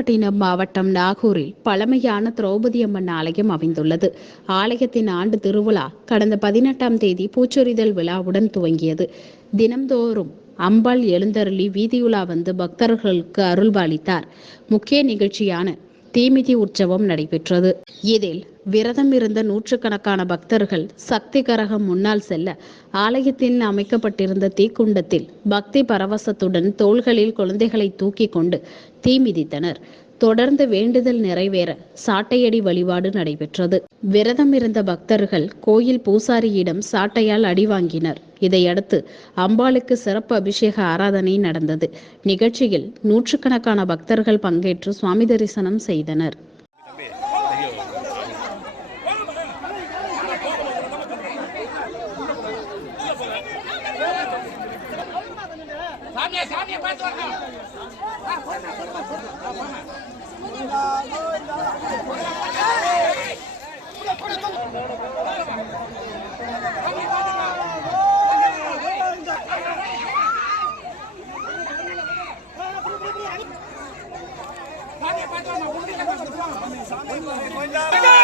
நாகப்பட்டினம் மாவட்டம் நாகூரில் பழமையான திரௌபதி அம்மன் ஆலயம் அமைந்துள்ளது. ஆலயத்தின் ஆண்டு திருவிழா கடந்த பதினெட்டாம் தேதி பூச்சொரிதல் விழாவுடன் துவங்கியது. தினம்தோறும் அம்பாள் எழுந்தருளி வீதியுலா வந்து பக்தர்களுக்கு அருள்பாலித்தார் முக்கிய நிகழ்ச்சியான தீமிதி உற்சவம் நடைபெற்றது. இதில் விரதம் இருந்த நூற்றுக்கணக்கான பக்தர்கள் சக்தி கரகம் முன்னால் செல்ல ஆலயத்தில் அமைக்கப்பட்டிருந்த தீக்குண்டத்தில் பக்தி பரவசத்துடன் தோள்களில் குழந்தைகளை தூக்கி கொண்டு தீ மிதித்தனர். தொடர்ந்து வேண்டுதல் நிறைவேற சாட்டையடி வழிபாடு நடைபெற்றது. விரதம் இருந்த பக்தர்கள் கோயில் பூசாரியிடம் சாட்டையால் அடி வாங்கினர். இதையடுத்து அம்பாளுக்கு சிறப்பு அபிஷேக ஆராதனை நடந்தது. நிகழ்ச்சியில் நூற்றுக்கணக்கான பக்தர்கள் பங்கேற்று சுவாமி தரிசனம் செய்தனர். சாமியா சாமியா பார்த்து வரணும் வரணும்